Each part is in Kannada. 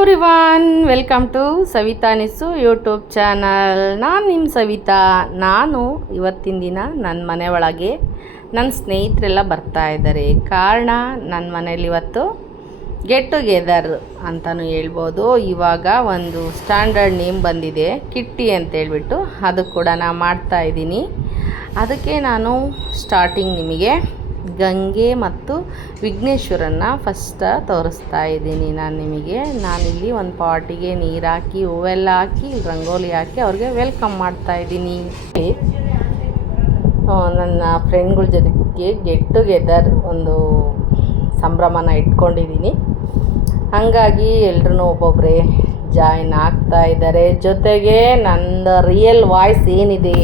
ಎವ್ರಿವಾನ್, ವೆಲ್ಕಮ್ ಟು ಸವಿತಾ ನಿಸ್ಸು ಯೂಟ್ಯೂಬ್ ಚಾನಲ್. ನಾನು ನಿಮ್ಮ ಸವಿತಾ. ನಾನು ಇವತ್ತಿನ ದಿನ ನನ್ನ ಮನೆ ಒಳಗೆ ನನ್ನ ಸ್ನೇಹಿತರೆಲ್ಲ ಬರ್ತಾ ಇದ್ದಾರೆ. ಕಾರಣ ನನ್ನ ಮನೇಲಿ ಇವತ್ತು ಗೆಟ್ ಟುಗೆದರ್ ಅಂತಲೂ ಹೇಳ್ಬೋದು. ಇವಾಗ ಒಂದು ಸ್ಟ್ಯಾಂಡರ್ಡ್ ನೇಮ್ ಬಂದಿದೆ, ಕಿಟ್ಟಿ ಅಂತೇಳ್ಬಿಟ್ಟು. ಅದು ಕೂಡ ನಾನು ಮಾಡ್ತಾಯಿದ್ದೀನಿ. ಅದಕ್ಕೆ ನಾನು ಸ್ಟಾರ್ಟಿಂಗ್ ನಿಮಗೆ ಗಂಗೆ ಮತ್ತು ವಿಘ್ನೇಶ್ವರನ್ನ ಫಸ್ಟ್ ತೋರಿಸ್ತಾ ಇದ್ದೀನಿ ನಾನಿಲ್ಲಿ ಒಂದು ಪಾಟಿಗೆ ನೀರು ಹಾಕಿ ಹೂವೆಲ್ಲ ಹಾಕಿ ರಂಗೋಲಿ ಹಾಕಿ ಅವ್ರಿಗೆ ವೆಲ್ಕಮ್ ಮಾಡ್ತಾ ಇದ್ದೀನಿ. ನನ್ನ ಫ್ರೆಂಡ್ಗಳ ಜೊತೆಗೆ ಗೆಟ್ ಟುಗೆದರ್ ಒಂದು ಸಂಭ್ರಮನ ಇಟ್ಕೊಂಡಿದ್ದೀನಿ. ಹಾಗಾಗಿ ಎಲ್ಲರೂ ಒಬ್ಬೊಬ್ಬರೇ ಜಾಯಿನ್ ಆಗ್ತಾ ಇದ್ದಾರೆ. ಜೊತೆಗೆ ನನ್ನ ರಿಯಲ್ ವಾಯ್ಸ್ ಏನಿದೆ,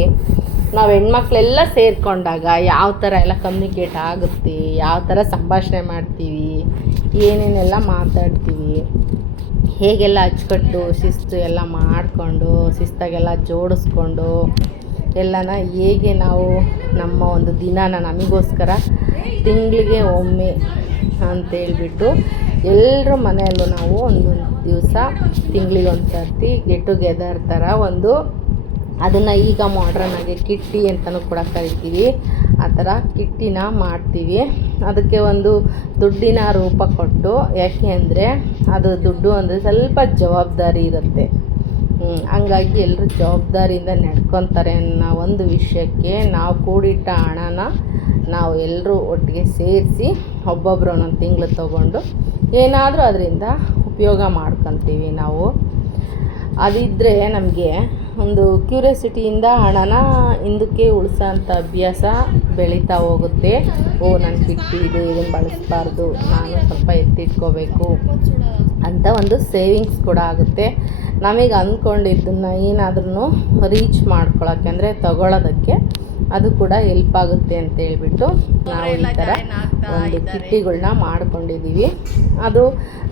ನಾವು ಹೆಣ್ಮಕ್ಳೆಲ್ಲ ಸೇರಿಕೊಂಡಾಗ ಯಾವ ಥರ ಎಲ್ಲ ಕಮ್ಯುನಿಕೇಟ್ ಆಗುತ್ತೆ, ಯಾವ ಥರ ಸಂಭಾಷಣೆ ಮಾಡ್ತೀವಿ, ಏನೇನೆಲ್ಲ ಮಾತಾಡ್ತೀವಿ, ಹೇಗೆಲ್ಲ ಅಚ್ಚುಕಟ್ಟು ಶಿಸ್ತು ಎಲ್ಲ ಮಾಡಿಕೊಂಡು ಶಿಸ್ತಾಗೆಲ್ಲ ಜೋಡಿಸ್ಕೊಂಡು ಎಲ್ಲನ ಹೇಗೆ ನಾವು ನಮ್ಮ ಒಂದು ದಿನಾನ ನಮಗೋಸ್ಕರ ತಿಂಗಳಿಗೆ ಒಮ್ಮೆ ಅಂತೇಳ್ಬಿಟ್ಟು ಎಲ್ಲರ ಮನೆಯಲ್ಲೂ ನಾವು ಒಂದೊಂದು ದಿವಸ ತಿಂಗಳಿಗೆ ಒಂದು ಸರ್ತಿ ಗೆಟ್ ಟುಗೆದರ್ ಥರ ಒಂದು ಅದನ್ನು ಈಗ ಮಾಡ್ರನ್ನಾಗಿ ಕಿಟ್ಟಿ ಅಂತಲೂ ಕೂಡ ಕರಿತೀವಿ. ಆ ಥರ ಕಿಟ್ಟಿನ ಮಾಡ್ತೀವಿ. ಅದಕ್ಕೆ ಒಂದು ದುಡ್ಡಿನ ರೂಪ ಕೊಟ್ಟು, ಯಾಕೆ ಅಂದರೆ ಅದು ದುಡ್ಡು ಅಂದರೆ ಸ್ವಲ್ಪ ಜವಾಬ್ದಾರಿ ಇರುತ್ತೆ. ಹಂಗಾಗಿ ಎಲ್ಲರೂ ಜವಾಬ್ದಾರಿಯಿಂದ ನಡ್ಕೊತಾರೆ ಅನ್ನೋ ಒಂದು ವಿಷಯಕ್ಕೆ ನಾವು ಕೂಡಿಟ್ಟ ಹಣನ ನಾವು ಎಲ್ಲರೂ ಒಟ್ಟಿಗೆ ಸೇರಿಸಿ ಒಬ್ಬೊಬ್ಬರು ಒಂದೊಂದು ತಿಂಗಳು ತೊಗೊಂಡು ಏನಾದರೂ ಅದರಿಂದ ಉಪಯೋಗ ಮಾಡ್ಕೊತೀವಿ ನಾವು. ಅದಿದ್ದರೆ ನಮಗೆ ಒಂದು ಕ್ಯೂರಿಯಾಸಿಟಿಯಿಂದ ಹಣನ ಹಿಂದಕ್ಕೆ ಉಳಿಸೋಂಥ ಅಭ್ಯಾಸ ಬೆಳೀತಾ ಹೋಗುತ್ತೆ. ನನ್ನ ಕಿಟ್ಟಿ ಇದೆ, ಇದನ್ನು ಬಳಸಬಾರ್ದು, ನಾನು ಸ್ವಲ್ಪ ಎತ್ತಿಟ್ಕೋಬೇಕು ಅಂತ ಒಂದು ಸೇವಿಂಗ್ಸ್ ಕೂಡ ಆಗುತ್ತೆ. ನಮಗೆ ಅಂದ್ಕೊಂಡಿದ್ದನ್ನು ಏನಾದ್ರೂ ರೀಚ್ ಮಾಡ್ಕೊಳ್ಳೋಕ್ಕೆ ಅಂದರೆ ತಗೊಳ್ಳೋದಕ್ಕೆ ಅದು ಕೂಡ ಹೆಲ್ಪ್ ಆಗುತ್ತೆ ಅಂತ ಹೇಳ್ಬಿಟ್ಟು ನಾವು ಈ ಥರ ಒಂದು ಕಿಟ್ಟಿಗಳನ್ನ ಮಾಡ್ಕೊಂಡಿದ್ದೀವಿ. ಅದು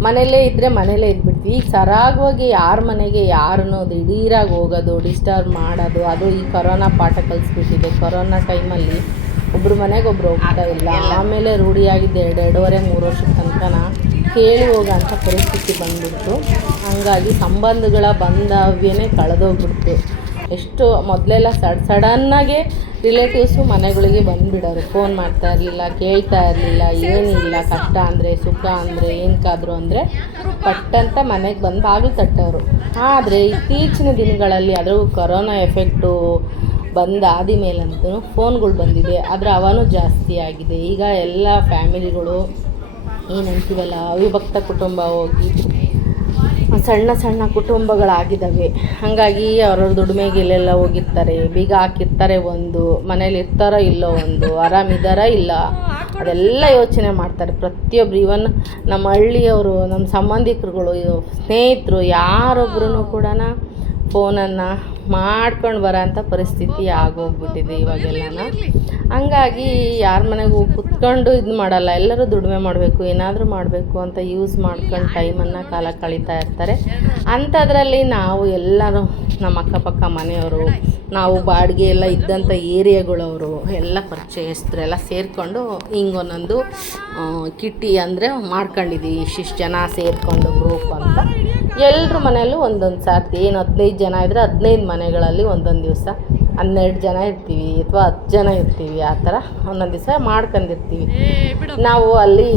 ಮನೆಯಲ್ಲೇ ಇದ್ದರೆ ಮನೆಯಲ್ಲೇ ಇದ್ಬಿಡ್ತೀವಿ. ಈಗ ಸರಾಗವಾಗಿ ಯಾರ ಮನೆಗೆ ಯಾರನ್ನೋ ದಿಢೀರಾಗಿ ಹೋಗೋದು, ಡಿಸ್ಟರ್ಬ್ ಮಾಡೋದು, ಅದು ಈ ಕೊರೋನಾ ಪಾಠ ಕಲಿಸ್ಬಿಟ್ಟಿದೆ. ಕೊರೋನಾ ಟೈಮಲ್ಲಿ ಒಬ್ಬರು ಮನೆಗೆ ಒಬ್ಬರು ಹೋಗ್ತಾ ಇಲ್ಲ. ಆಮೇಲೆ ರೂಢಿಯಾಗಿದ್ದು 2.5-3 ವರ್ಷದ ತನಕ ಕೇಳಿ ಹೋಗೋಂಥ ಪರಿಸ್ಥಿತಿ ಬಂದ್ಬಿಡ್ತು. ಹಂಗಾಗಿ ಸಂಬಂಧಗಳ ಬಾಂಧವ್ಯನೇ ಕಳೆದೋಗ್ಬಿಡ್ತು. ಎಷ್ಟು ಮೊದಲೆಲ್ಲ ಸಡನ್ನಾಗೆ ರಿಲೇಟಿವ್ಸು ಮನೆಗಳಿಗೆ ಬಂದುಬಿಡೋರು. ಫೋನ್ ಮಾಡ್ತಾ ಇರಲಿಲ್ಲ, ಕೇಳ್ತಾ ಇರಲಿಲ್ಲ, ಏನಿಲ್ಲ ಕಷ್ಟ ಅಂದರೆ ಸುಖ ಅಂದರೆ ಏನಕ್ಕಾದ್ರು ಅಂದರೆ ಪಟ್ಟಂತ ಮನೆಗೆ ಬಂದು ಬಾಗಿಲು ತಟ್ಟೋರು. ಆದರೆ ಇತ್ತೀಚಿನ ದಿನಗಳಲ್ಲಿ ಅದರ ಕೊರೋನಾ ಎಫೆಕ್ಟು ಬಂದಾದ ಮೇಲಂತೂ ಫೋನ್ಗಳು ಬಂದಿದೆ. ಅದರ ಅವನು ಜಾಸ್ತಿ ಆಗಿದೆ. ಈಗ ಎಲ್ಲ ಫ್ಯಾಮಿಲಿಗಳು ಏನಂತೀವಲ್ಲ ಅವಿಭಕ್ತ ಕುಟುಂಬ ಹೋಗಿ ಸಣ್ಣ ಸಣ್ಣ ಕುಟುಂಬಗಳಾಗಿದ್ದಾವೆ. ಹಾಗಾಗಿ ಅವ್ರವ್ರ ದುಡಿಮೆಗೆ ಎಲ್ಲೆಲ್ಲ ಹೋಗಿರ್ತಾರೆ, ಬೀಗ ಹಾಕಿರ್ತಾರೆ, ಒಂದು ಮನೇಲಿ ಇರ್ತಾರೋ ಇಲ್ಲೋ, ಒಂದು ಆರಾಮಿದ್ದಾರಾ ಇಲ್ಲ, ಅದೆಲ್ಲ ಯೋಚನೆ ಮಾಡ್ತಾರೆ ಪ್ರತಿಯೊಬ್ಬರು. ಇವನ್ ನಮ್ಮ ಹಳ್ಳಿಯವರು, ನಮ್ಮ ಸಂಬಂಧಿಕರುಗಳು, ಸ್ನೇಹಿತರು ಯಾರೊಬ್ಬರೂ ಕೂಡ ಫೋನನ್ನು ಮಾಡ್ಕೊಂಡು ಬರೋಂಥ ಪರಿಸ್ಥಿತಿ ಆಗೋಗ್ಬಿಟ್ಟಿದೆ ಇವಾಗೆಲ್ಲನ. ಹಂಗಾಗಿ ಯಾರ ಮನೆಗೂ ಕುತ್ಕೊಂಡು ಇದು ಮಾಡಲ್ಲ, ಎಲ್ಲರೂ ದುಡಿಮೆ ಮಾಡಬೇಕು, ಏನಾದರೂ ಮಾಡಬೇಕು ಅಂತ ಯೂಸ್ ಮಾಡ್ಕೊಂಡು ಟೈಮನ್ನು ಕಾಲ ಕಳೀತಾ ಇರ್ತಾರೆ. ಅಂಥದ್ರಲ್ಲಿ ನಾವು ಎಲ್ಲರೂ ನಮ್ಮ ಅಕ್ಕಪಕ್ಕ ಮನೆಯವರು, ನಾವು ಬಾಡಿಗೆ ಎಲ್ಲ ಇದ್ದಂಥ ಏರಿಯಾಗಳವರು ಎಲ್ಲ ಪರಿಚಯಸ್ಥರೆಲ್ಲ ಸೇರಿಕೊಂಡು ಹಿಂಗೊಂದೊಂದು ಕಿಟ್ಟಿ ಅಂದರೆ ಮಾಡ್ಕೊಂಡಿದ್ದೀವಿ. ಇಷ್ಟಿಷ್ಟು ಜನ ಸೇರಿಕೊಂಡು ಗ್ರೂಪ್ ಅಂತ ಎಲ್ಲರ ಮನೆಯಲ್ಲೂ ಒಂದೊಂದು ಸರ್ತಿ. ಏನು 15 ಜನ ಇದ್ದರೆ 15 ಮನೆಗಳಲ್ಲಿ ಒಂದೊಂದು ದಿವಸ 12 ಜನ ಇರ್ತೀವಿ ಅಥವಾ 10 ಜನ ಇರ್ತೀವಿ. ಆ ಥರ ಒಂದೊಂದು ದಿವಸ ಮಾಡ್ಕೊಂಡಿರ್ತೀವಿ. ನಾವು ಅಲ್ಲಿ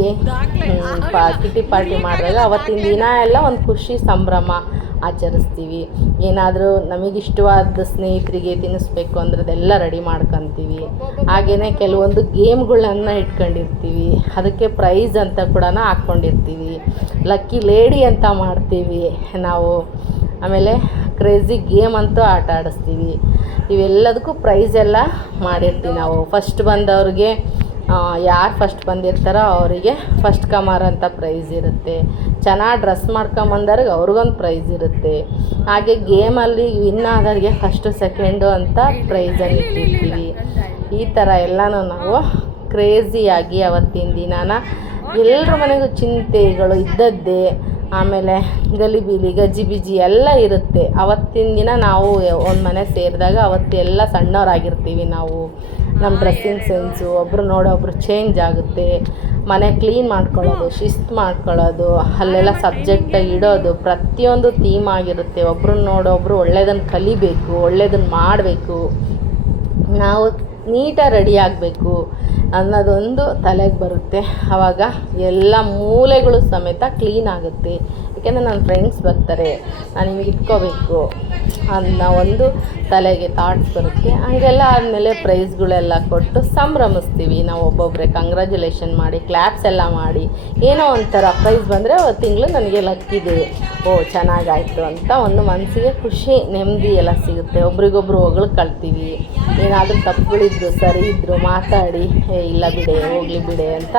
ಕಿಟ್ಟಿ ಪಾರ್ಟಿ ಮಾಡಿದಾಗ ಅವತ್ತಿನ ದಿನ ಎಲ್ಲ ಒಂದು ಖುಷಿ ಸಂಭ್ರಮ ಆಚರಿಸ್ತೀವಿ. ಏನಾದರೂ ನಮಗಿಷ್ಟವಾದ ಸ್ನೇಹಿತರಿಗೆ ತಿನ್ನಿಸ್ಬೇಕು ಅಂದರೆ ಅದೆಲ್ಲ ರೆಡಿ ಮಾಡ್ಕೊತೀವಿ. ಹಾಗೆಯೇ ಕೆಲವೊಂದು ಗೇಮ್ಗಳನ್ನ ಇಟ್ಕೊಂಡಿರ್ತೀವಿ. ಅದಕ್ಕೆ ಪ್ರೈಸ್ ಅಂತ ಕೂಡ ಹಾಕ್ಕೊಂಡಿರ್ತೀವಿ. ಲಕ್ಕಿ ಲೇಡಿ ಅಂತ ಮಾಡ್ತೀವಿ ನಾವು. ಆಮೇಲೆ ಕ್ರೇಜಿ ಗೇಮ್ ಅಂತೂ ಆಟ ಆಡಿಸ್ತೀವಿ. ಇವೆಲ್ಲದಕ್ಕೂ ಪ್ರೈಸ್ ಎಲ್ಲ ಮಾಡಿರ್ತೀವಿ ನಾವು. ಫಸ್ಟ್ ಬಂದವ್ರಿಗೆ ಯಾರು ಫಸ್ಟ್ ಬಂದಿರ್ತಾರೋ ಅವರಿಗೆ ಫಸ್ಟ್ ಕಮಾರ್ ಅಂತ ಪ್ರೈಸ್ ಇರುತ್ತೆ. ಚೆನ್ನಾಗಿ ಡ್ರೆಸ್ ಮಾಡ್ಕೊಂಬಂದವ್ರಿಗೆ ಅವ್ರಿಗೊಂದು ಪ್ರೈಸ್ ಇರುತ್ತೆ. ಹಾಗೆ ಗೇಮಲ್ಲಿ ವಿನ್ ಆದವ್ರಿಗೆ ಫಸ್ಟು ಸೆಕೆಂಡು ಅಂತ ಪ್ರೈಸನ್ನು ಇಟ್ಟಿರ್ತೀವಿ. ಈ ಥರ ಎಲ್ಲನೂ ನಾವು ಕ್ರೇಜಿಯಾಗಿ ಅವತ್ತಿನ ದಿನಾನ ಎಲ್ಲರ ಮನೆಗೂ ಚಿಂತೆಗಳು ಇದ್ದದ್ದೇ. ಆಮೇಲೆ ಗಲಿಬಿಲಿ ಗಜಿಬಿಜಿ ಎಲ್ಲ ಇರುತ್ತೆ. ಅವತ್ತಿನ ದಿನ ನಾವು ಒಂದು ಮನೆ ಸೇರಿದಾಗ ಅವತ್ತೆಲ್ಲ ಸಣ್ಣವರಾಗಿರ್ತೀವಿ ನಾವು. ನಮ್ಮ ಡ್ರೆಸ್ಸಿಂಗ್ ಸೆನ್ಸು ಒಬ್ಬರು ನೋಡಿ ಒಬ್ಬರು ಚೇಂಜ್ ಆಗುತ್ತೆ. ಮನೆ ಕ್ಲೀನ್ ಮಾಡ್ಕೊಳ್ಳೋದು, ಶಿಸ್ತು ಮಾಡ್ಕೊಳ್ಳೋದು, ಅಲ್ಲೆಲ್ಲ ಸಬ್ಜೆಕ್ಟ್ ಇಡೋದು, ಪ್ರತಿಯೊಂದು ಥೀಮ್ ಆಗಿರುತ್ತೆ. ಒಬ್ರನ್ನ ನೋಡೊಬ್ರು ಒಳ್ಳೆಯದನ್ನು ಕಲಿಬೇಕು, ಒಳ್ಳೆಯದನ್ನು ಮಾಡಬೇಕು, ನಾವು ನೀಟಾಗಿ ರೆಡಿ ಆಗಬೇಕು ಅನ್ನೋದೊಂದು ತಲೆಗೆ ಬರುತ್ತೆ. ಆವಾಗ ಎಲ್ಲ ಮೂಲೆಗಳು ಸಮೇತ ಕ್ಲೀನ್ ಆಗುತ್ತೆ. ಏಕೆಂದರೆ ನನ್ನ ಫ್ರೆಂಡ್ಸ್ ಬರ್ತಾರೆ, ನಾನು ಹಿಂಗೆ ಇಟ್ಕೋಬೇಕು ಅನ್ನೋ ಒಂದು ತಲೆಗೆ ಥಾಟ್ಸ್ ಬರುತ್ತೆ. ಹಂಗೆಲ್ಲ ಆದಮೇಲೆ ಪ್ರೈಸ್ಗಳೆಲ್ಲ ಕೊಟ್ಟು ಸಂಭ್ರಮಿಸ್ತೀವಿ. ನಾವು ಒಬ್ಬೊಬ್ಬರೇ ಕಂಗ್ರ್ಯಾಚುಲೇಷನ್ ಮಾಡಿ, ಕ್ಲ್ಯಾಪ್ಸ್ ಎಲ್ಲ ಮಾಡಿ, ಏನೋ ಒಂಥರ ಪ್ರೈಸ್ ಬಂದರೆ ತಿಂಗಳು ನನಗೆ ಲಕ್ಕಿದೆ, ಓ ಚೆನ್ನಾಗಾಯಿತು ಅಂತ ಒಂದು ಮನಸ್ಸಿಗೆ ಖುಷಿ, ನೆಮ್ಮದಿ ಎಲ್ಲ ಸಿಗುತ್ತೆ. ಒಬ್ರಿಗೊಬ್ರು ಹೊಗಳ್ಕೊಳ್ತೀವಿ. ಏನಾದರೂ ತಪ್ಪುಗಳಿದ್ರು, ಸರಿ ಇದ್ದರು ಮಾತಾಡಿ, ಇಲ್ಲ ಬಿಡೆ, ಹೋಗಲಿ ಬಿಡೆ ಅಂತ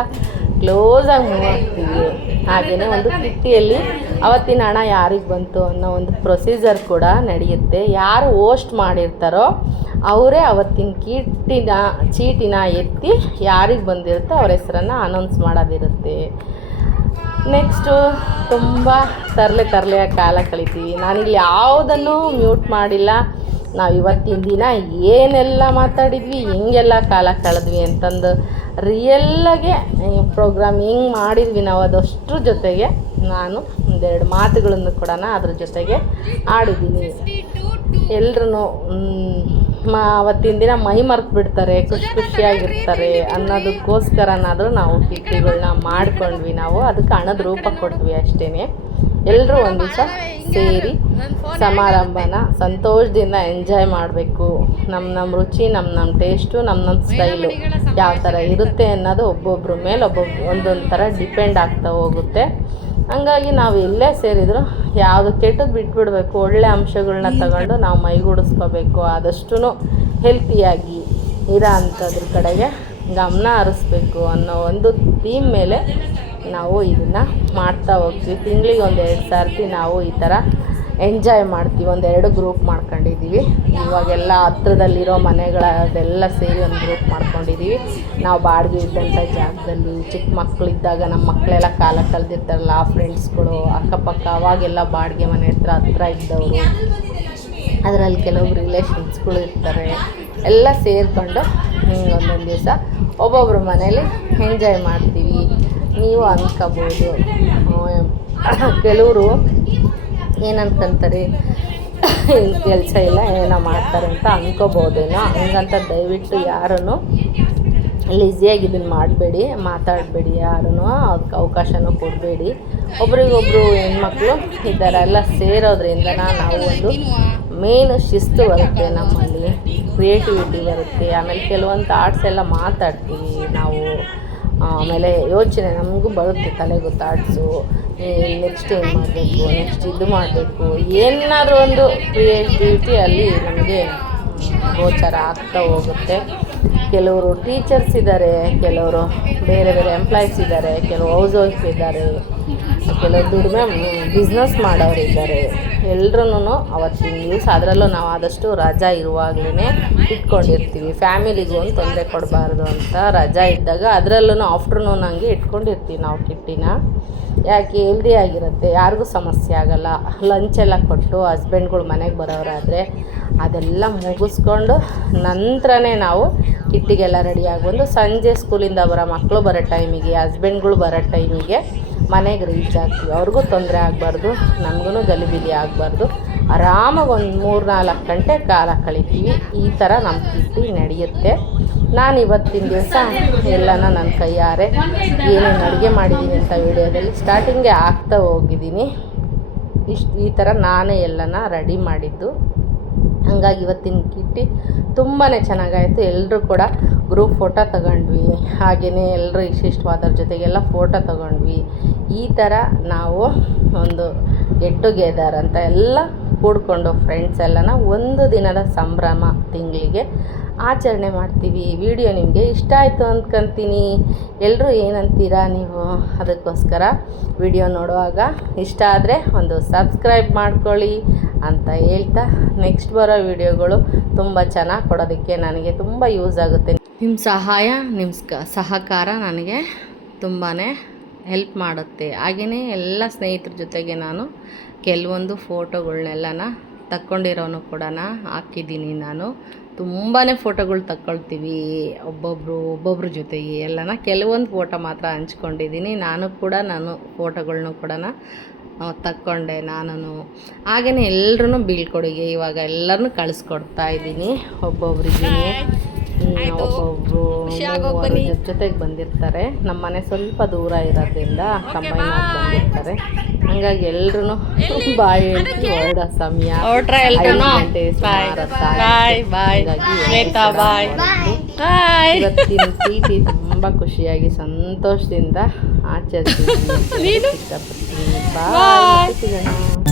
ಕ್ಲೋಸಾಗಿ ಮೂವ್ ಆಗ್ತೀವಿ. ಹಾಗೆಯೇ ಒಂದು ಕಿಟ್ಟಿಯಲ್ಲಿ ಅವತ್ತಿನ ಹಣ ಯಾರಿಗೆ ಬಂತು ಅನ್ನೋ ಒಂದು ಪ್ರೊಸೀಜರ್ ಕೂಡ ನಡೆಯುತ್ತೆ. ಯಾರು ಹೋಸ್ಟ್ ಮಾಡಿರ್ತಾರೋ ಅವರೇ ಅವತ್ತಿನ ಚೀಟಿನ ಎತ್ತಿ ಯಾರಿಗೆ ಬಂದಿರುತ್ತೋ ಅವ್ರ ಹೆಸರನ್ನು ಅನೌನ್ಸ್ ಮಾಡೋದಿರುತ್ತೆ. ನೆಕ್ಸ್ಟು ತುಂಬ ತರಲೆಯ ಕಾಲ ಕಳಿತೀವಿ. ನಾನಿಲ್ಲಿ ಯಾವುದನ್ನು ಮ್ಯೂಟ್ ಮಾಡಿಲ್ಲ. ನಾವು ಇವತ್ತಿನ ದಿನ ಏನೆಲ್ಲ ಮಾತಾಡಿದ್ವಿ, ಹೆಂಗೆಲ್ಲ ಕಾಲ ಕಳೆದ್ವಿ ಅಂತಂದು ರಿಯಲ್ಲಾಗೆ ಪ್ರೋಗ್ರಾಮ್ ಹೆಂಗೆ ಮಾಡಿದ್ವಿ ನಾವು ಅದಷ್ಟರ ಜೊತೆಗೆ ನಾನು ಒಂದೆರಡು ಮಾತುಗಳನ್ನು ಕೂಡ ಅದ್ರ ಜೊತೆಗೆ ಆಡಿದ್ದೀನಿ. ಎಲ್ರೂ ಅವತ್ತಿನ ದಿನ ಮೈ ಮರೆತು ಬಿಡ್ತಾರೆ, ಖುಷಿಯಾಗಿರ್ತಾರೆ ಅನ್ನೋದಕ್ಕೋಸ್ಕರನಾದರೂ ನಾವು ಕಿಟ್ಟಿಗಳನ್ನ ಮಾಡ್ಕೊಂಡ್ವಿ. ನಾವು ಅದಕ್ಕೆ ಹಣದ ರೂಪ ಕೊಟ್ವಿ ಅಷ್ಟೇ. ಎಲ್ಲರೂ ಒಂದು ದಿವಸ ಸೇರಿ ಸಮಾರಂಭನ ಸಂತೋಷದಿಂದ ಎಂಜಾಯ್ ಮಾಡಬೇಕು. ನಮ್ಮ ರುಚಿ, ನಮ್ಮ ಟೇಸ್ಟು, ನಮ್ಮ ಸ್ಟೈಲು ಯಾವ ಥರ ಇರುತ್ತೆ ಅನ್ನೋದು ಒಬ್ಬೊಬ್ಬರ ಮೇಲೆ ಒಂದೊಂದು ಥರ ಡಿಪೆಂಡ್ ಆಗ್ತಾ ಹೋಗುತ್ತೆ. ಹಂಗಾಗಿ ನಾವು ಎಲ್ಲೇ ಸೇರಿದ್ರು ಯಾವುದು ಕೆಟ್ಟದ್ದು ಬಿಟ್ಬಿಡಬೇಕು, ಒಳ್ಳೆ ಅಂಶಗಳನ್ನ ತಗೊಂಡು ನಾವು ಮೈಗೂಡಿಸ್ಕೋಬೇಕು. ಆದಷ್ಟು ಹೆಲ್ತಿಯಾಗಿ ಇರೋ ಅಂಥದ್ರ ಕಡೆಗೆ ಗಮನ ಹರಿಸ್ಬೇಕು ಅನ್ನೋ ಒಂದು ಥೀಮ್ ಮೇಲೆ ನಾವು ಇದನ್ನು ಮಾಡ್ತಾ ಹೋಗ್ತೀವಿ. ತಿಂಗಳಿಗೆ 1-2 ಸರ್ತಿ ನಾವು ಈ ಥರ ಎಂಜಾಯ್ ಮಾಡ್ತೀವಿ. 1-2 ಗ್ರೂಪ್ ಮಾಡ್ಕೊಂಡಿದ್ದೀವಿ. ಇವಾಗೆಲ್ಲ ಹತ್ರದಲ್ಲಿರೋ ಮನೆಗಳದೆಲ್ಲ ಸೇರಿ ಒಂದು ಗ್ರೂಪ್ ಮಾಡ್ಕೊಂಡಿದ್ದೀವಿ. ನಾವು ಬಾಡಿಗೆ ಇದ್ದಂಥ ಜಾಗದಲ್ಲಿ ಚಿಕ್ಕ ಮಕ್ಕಳಿದ್ದಾಗ ನಮ್ಮ ಮಕ್ಕಳೆಲ್ಲ ಕಾಲ ಕಳೆದಿರ್ತಾರಲ್ಲ, ಆ ಫ್ರೆಂಡ್ಸ್ಗಳು ಅಕ್ಕಪಕ್ಕ ಅವಾಗೆಲ್ಲ ಬಾಡಿಗೆ ಮನೆ ಹತ್ರ ಇದ್ದವರು, ಅದರಲ್ಲಿ ಕೆಲವೊಬ್ರು ರಿಲೇಷನ್ಸ್ಗಳು ಇರ್ತಾರೆ. ಎಲ್ಲ ಸೇರಿಕೊಂಡು ಒಂದೊಂದು ದಿವಸ ಒಬ್ಬೊಬ್ಬರ ಮನೇಲಿ ಎಂಜಾಯ್ ಮಾಡ್ತೀವಿ. ನೀವು ಅಂದ್ಕೋಬೋದು, ಕೆಲವರು ಏನಂತಂತಾರೆ, ಕೆಲಸ ಇಲ್ಲ ಏನೋ ಮಾಡ್ತಾರೆ ಅಂತ ಅಂದ್ಕೋಬೋದೇನೋ. ಹಂಗಂತ ದಯವಿಟ್ಟು ಯಾರೂ ಲಿಸಿಯಾಗಿ ಇದನ್ನು ಮಾಡಬೇಡಿ, ಮಾತಾಡಬೇಡಿ, ಯಾರೂ ಅದಕ್ಕೆ ಅವಕಾಶನೂ ಕೊಡಬೇಡಿ. ಒಬ್ರಿಗೊಬ್ರು ಹೆಣ್ಮಕ್ಳು ಈ ಥರ ಎಲ್ಲ ಸೇರೋದ್ರಿಂದ ನಾವು ಒಂದು ಮೇನ್ ಶಿಸ್ತು ಬರುತ್ತೆ, ನಮ್ಮಲ್ಲಿ ಕ್ರಿಯೇಟಿವಿಟಿ ಬರುತ್ತೆ. ಆಮೇಲೆ ಕೆಲವೊಂದು ಥಾಟ್ಸ್ ಎಲ್ಲ ಮಾತಾಡ್ತೀವಿ ನಾವು. ಆಮೇಲೆ ಯೋಚನೆ ನಮಗೂ ಬರುತ್ತೆ, ತಲೆಗೂ ಥಾಟ್ಸು, ನೆಕ್ಸ್ಟ್ ಏನು ಮಾಡಬೇಕು, ನೆಕ್ಸ್ಟ್ ಇದು ಮಾಡಬೇಕು, ಏನಾದರೂ ಒಂದು ಕ್ರಿಯೇಟಿವಿಟಿ ಅಲ್ಲಿ ನಮಗೆ ಗೋಚರ ಆಗ್ತಾ ಹೋಗುತ್ತೆ. ಕೆಲವರು ಟೀಚರ್ಸ್ ಇದ್ದಾರೆ, ಕೆಲವರು ಬೇರೆ ಎಂಪ್ಲಾಯೀಸ್ ಇದ್ದಾರೆ, ಕೆಲವು ಹೌಸ್ ವೈಫ್ ಇದ್ದಾರೆ, ಕೆಲವು ದುಡಿಮೆ ಬಿಸ್ನೆಸ್ ಮಾಡೋರು ಇದ್ದಾರೆ. ಎಲ್ರೂ ಅವತ್ತಿನ ದಿವಸ ಅದರಲ್ಲೂ ನಾವು ಆದಷ್ಟು ರಜಾ ಇರುವಾಗಲೇ ಇಟ್ಕೊಂಡಿರ್ತೀವಿ. ಫ್ಯಾಮಿಲಿಗೂ ಒಂದು ತೊಂದರೆ ಕೊಡಬಾರ್ದು ಅಂತ ರಜಾ ಇದ್ದಾಗ ಅದರಲ್ಲೂ ಆಫ್ಟರ್ನೂನ್ ಹಂಗೆ ಇಟ್ಕೊಂಡಿರ್ತೀವಿ ನಾವು ಕಿಟ್ಟಿನ. ಯಾಕೆ ಹೆಲ್ದಿಯಾಗಿರುತ್ತೆ, ಯಾರಿಗೂ ಸಮಸ್ಯೆ ಆಗೋಲ್ಲ. ಲಂಚೆಲ್ಲ ಕೊಟ್ಟು ಹಸ್ಬೆಂಡ್ಗಳು ಮನೆಗೆ ಬರೋರಾದರೆ ಅದೆಲ್ಲ ಮುಗಿಸ್ಕೊಂಡು ನಂತರನೇ ನಾವು ಕಿಟ್ಟಿಗೆಲ್ಲ ರೆಡಿಯಾಗಿ ಬಂದು ಸಂಜೆ ಸ್ಕೂಲಿಂದ ಬರೋ ಮಕ್ಕಳು ಬರೋ ಟೈಮಿಗೆ, ಹಸ್ಬೆಂಡ್ಗಳು ಬರೋ ಟೈಮಿಗೆ ಮನೆಗೆ ರೀಚ್ ಆಗ್ತೀವಿ. ಅವ್ರಿಗೂ ತೊಂದರೆ ಆಗಬಾರ್ದು, ನಮಗೂ ಗಲಿಬಿಲಿ ಆಗಬಾರ್ದು. ಆರಾಮಾಗಿ ಒಂದು 3-4 ಗಂಟೆ ಕಾಲ ಕಳಿತೀವಿ. ಈ ಥರ ನಮ್ಮ ಕಿಟ್ಟಿ ನಡೆಯುತ್ತೆ. ನಾನು ಇವತ್ತಿನ ದಿವಸ ಎಲ್ಲನ ನನ್ನ ಕೈಯಾರೆ ಏನೇನು ಅಡುಗೆ ಮಾಡಿದ್ದೀನಿ ಅಂತ ವಿಡಿಯೋದಲ್ಲಿ ಸ್ಟಾರ್ಟಿಂಗೇ ಆಗ್ತಾ ಹೋಗಿದ್ದೀನಿ. ಈ ಥರ ನಾನೇ ಎಲ್ಲನ ರೆಡಿ ಮಾಡಿದ್ದು. ಹಂಗಾಗಿ ಇವತ್ತಿನ ಕಿಟ್ಟಿ ತುಂಬಾ ಚೆನ್ನಾಗಾಯಿತು. ಎಲ್ಲರೂ ಕೂಡ ಗ್ರೂಪ್ ಫೋಟೋ ತಗೊಂಡ್ವಿ. ಹಾಗೆಯೇ ಎಲ್ಲರೂ ಇಷ್ಟವಾದವ್ರ ಜೊತೆಗೆಲ್ಲ ಫೋಟೋ ತಗೊಂಡ್ವಿ. ಈ ಥರ ನಾವು ಒಂದು ಗೆಟ್ ಟುಗೆದರ್ ಅಂತ ಎಲ್ಲ ಕೂಡ್ಕೊಂಡು ಫ್ರೆಂಡ್ಸ್ ಎಲ್ಲನ ಒಂದು ದಿನದ ಸಂಭ್ರಮ ತಿಂಗಳಿಗೆ ಆಚರಣೆ ಮಾಡ್ತೀವಿ. ವಿಡಿಯೋ ನಿಮಗೆ ಇಷ್ಟ ಆಯಿತು ಅಂದ್ಕೊತೀನಿ. ಎಲ್ಲರೂ ಏನಂತೀರಾ ನೀವು? ಅದಕ್ಕೋಸ್ಕರ ವಿಡಿಯೋ ನೋಡುವಾಗ ಇಷ್ಟ ಆದರೆ ಒಂದು ಸಬ್ಸ್ಕ್ರೈಬ್ ಮಾಡ್ಕೊಳ್ಳಿ ಅಂತ ಹೇಳ್ತಾ, ನೆಕ್ಸ್ಟ್ ಬರೋ ವಿಡಿಯೋಗಳು ತುಂಬ ಚೆನ್ನಾಗಿ ಕೊಡೋದಕ್ಕೆ ನನಗೆ ತುಂಬ ಯೂಸ್ ಆಗುತ್ತೆ. ನಿಮ್ಮ ಸಹಾಯ, ನಿಮ್ಮ ಸಹಕಾರ ನನಗೆ ತುಂಬಾ ಹೆಲ್ಪ್ ಮಾಡುತ್ತೆ. ಹಾಗೆಯೇ ಎಲ್ಲ ಸ್ನೇಹಿತರ ಜೊತೆಗೆ ನಾನು ಕೆಲವೊಂದು ಫೋಟೋಗಳ್ನೆಲ್ಲನ ತಕ್ಕೊಂಡಿರೋನು ಕೂಡ ಹಾಕಿದ್ದೀನಿ. ನಾನು ತುಂಬಾ ಫೋಟೋಗಳು ತಗೊಳ್ತೀವಿ ಒಬ್ಬೊಬ್ರ ಜೊತೆಗೆ ಎಲ್ಲನ. ಕೆಲವೊಂದು ಫೋಟೋ ಮಾತ್ರ ಹಂಚ್ಕೊಂಡಿದ್ದೀನಿ. ನಾನು ಫೋಟೋಗಳ್ನು ಕೂಡ ತಕ್ಕೊಂಡೆ ನಾನು. ಹಾಗೆಯೇ ಎಲ್ರೂ ಬೀಳ್ಕೊಡುಗೆ ಇವಾಗ ಎಲ್ಲರನ್ನೂ ಕಳಿಸ್ಕೊಡ್ತಾ ಇದ್ದೀನಿ ಒಬ್ಬೊಬ್ರಿಗೆ. ಒಬ್ಬೊಬ್ರು ಜೊತೆಗೆ ಬಂದಿರ್ತಾರೆ. ನಮ್ಮ ಮನೆ ಸ್ವಲ್ಪ ದೂರ ಇರೋದ್ರಿಂದ ಕಂಬೈನ್ ಆಗಿ ಬಂದಿರ್ತಾರೆ. ಹಂಗಾಗಿ ಎಲ್ರೂ ಬಾಯ್ ಹೇಳ್ತಿ ಹೊರಡೋ ಸಮಯ ಇವತ್ತಿನ ಪ್ರೀತಿ ತುಂಬ ಖುಷಿಯಾಗಿ ಸಂತೋಷದಿಂದ ಆಚರಿಸ್ತೀನಿ. ಇಷ್ಟಪಡ್ತೀನಿ. ಬಾಯ್.